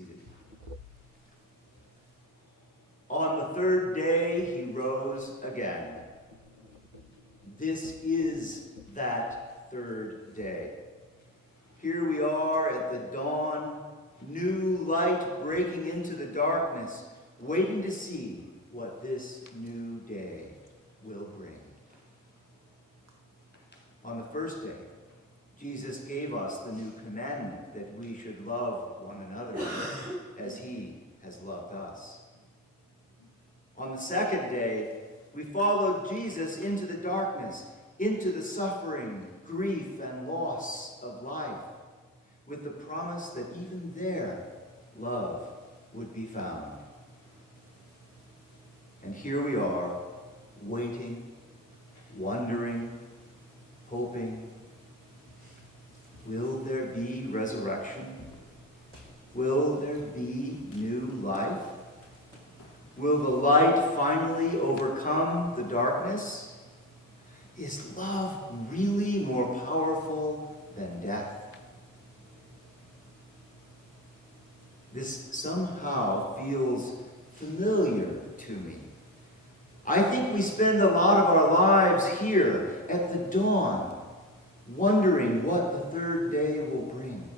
seated. On the third day he rose again. This is that third day. Here we are at the dawn, new light breaking into the darkness, waiting to see what this new day will bring. On the first day, Jesus gave us the new commandment that we should love one another as he has loved us. On the second day, we followed Jesus into the darkness, into the suffering, grief, and loss of life, with the promise that even there, love would be found. And here we are, waiting, wondering, hoping. Will there be resurrection? Will there be new life? Will the light finally overcome the darkness? Is love really more powerful than death? This somehow feels familiar to me. I think we spend a lot of our lives here at the dawn, wondering what the third day will bring.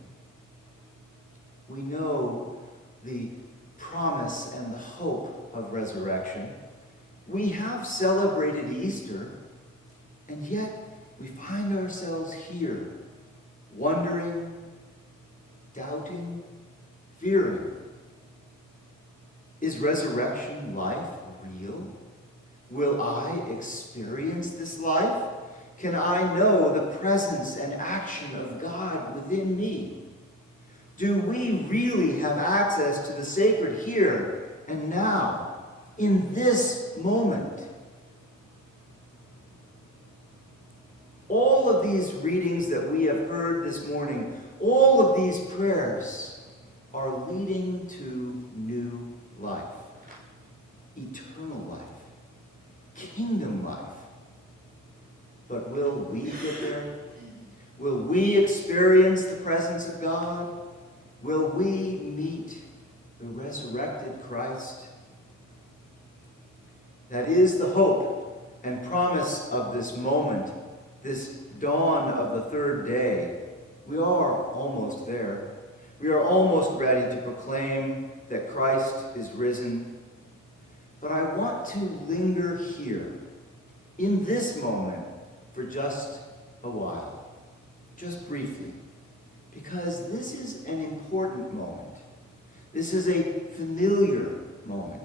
We know the promise and the hope of resurrection. We have celebrated Easter, and yet we find ourselves here, wondering, doubting, fearing. Is resurrection life real? Will I experience this life? Can I know the presence and action of God within me? Do we really have access to the sacred here and now, in this moment? All of these readings that we have heard this morning, all of these prayers are leading to new life, eternal life, kingdom life. But will we get there? Will we experience the presence of God? Will we meet the resurrected Christ? That is the hope and promise of this moment, this dawn of the third day. We are almost there. We are almost ready to proclaim that Christ is risen. But I want to linger here, in this moment, for just a while, just briefly, because this is an important moment. This is a familiar moment.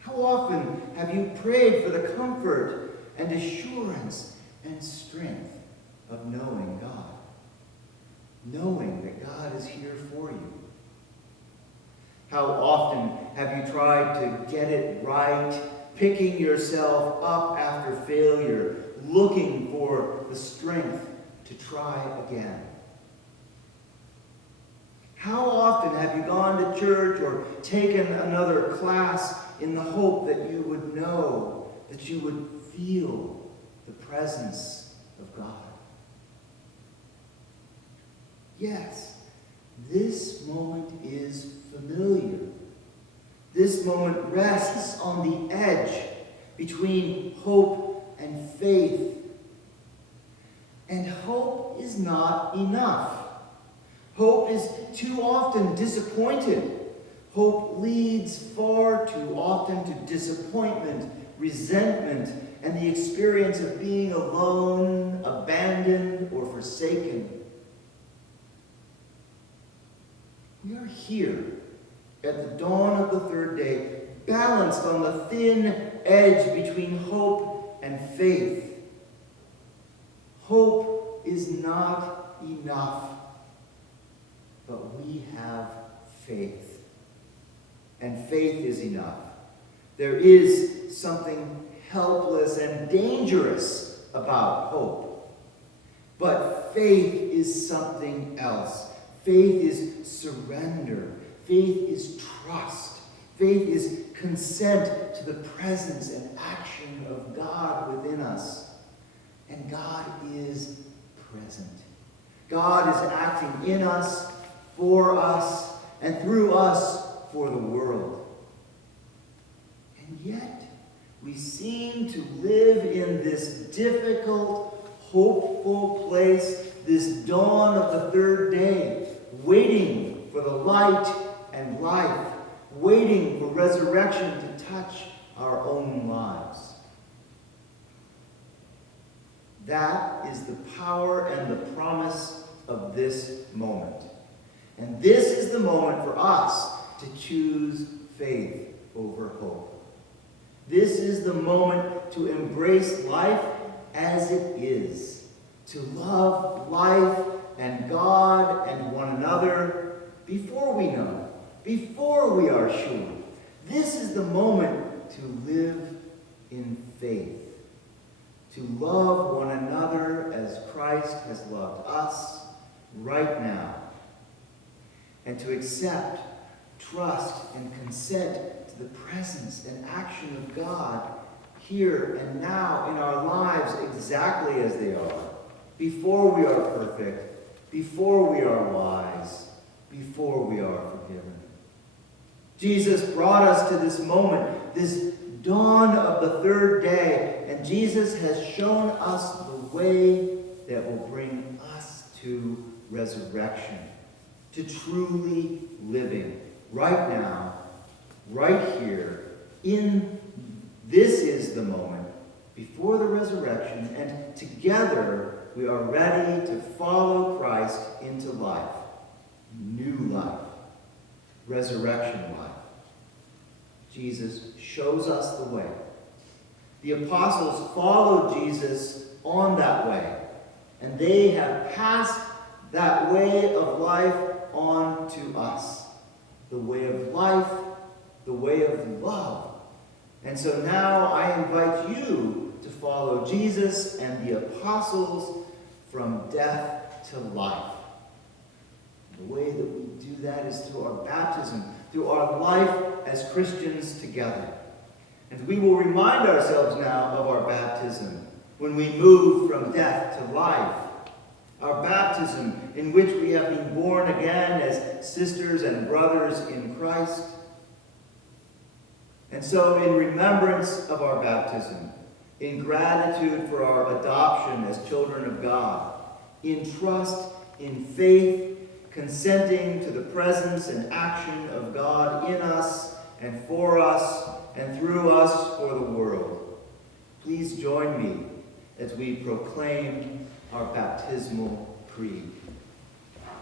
How often have you prayed for the comfort and assurance and strength of knowing God? Knowing that God is here for you. How often have you tried to get it right, picking yourself up after failure, looking for the strength to try again? How often have you gone to church or taken another class in the hope that you would know, that you would feel the presence of God? Yes, this moment is familiar. This moment rests on the edge between hope and faith. And hope is not enough. Hope is too often disappointed. Hope leads far too often to disappointment, resentment, and the experience of being alone, abandoned, or forsaken. We are here at the dawn of the third day, balanced on the thin edge between hope and faith. Hope is not enough, but we have faith. And faith is enough. There is something helpless and dangerous about hope. But faith is something else. Faith is surrender. Faith is trust. Faith is consent to the presence and action of God within us. And God is present. God is acting in us, for us, and through us for the world. And yet, we seem to live in this difficult, hopeful place, this dawn of the third day, waiting for the light and life, waiting for resurrection to touch our own lives. That is the power and the promise of this moment. And this is the moment for us to choose faith over hope. This is the moment to embrace life as it is, to love life and God and one another before we know, before we are sure. This is the moment to live in faith, to love one another as Christ has loved us right now, and to accept, trust, and consent to the presence and action of God here and now in our lives exactly as they are, before we are perfect, before we are wise, before we are forgiven. Jesus brought us to this moment, this dawn of the third day, and Jesus has shown us the way that will bring us to resurrection, to truly living right now, right here, this is the moment before the resurrection, and together we are ready to follow Christ into life, new life, resurrection life. Jesus shows us the way. The apostles followed Jesus on that way, and they have passed that way of life on to us. The way of life, the way of love. And so now I invite you to follow Jesus and the apostles from death to life. The way that we do that is through our baptism, through our life as Christians together. And we will remind ourselves now of our baptism when we move from death to life. Our baptism in which we have been born again as sisters and brothers in Christ. And so in remembrance of our baptism, in gratitude for our adoption as children of God, in trust, in faith, consenting to the presence and action of God in us and for us and through us for the world, please join me as we proclaim our baptismal creed.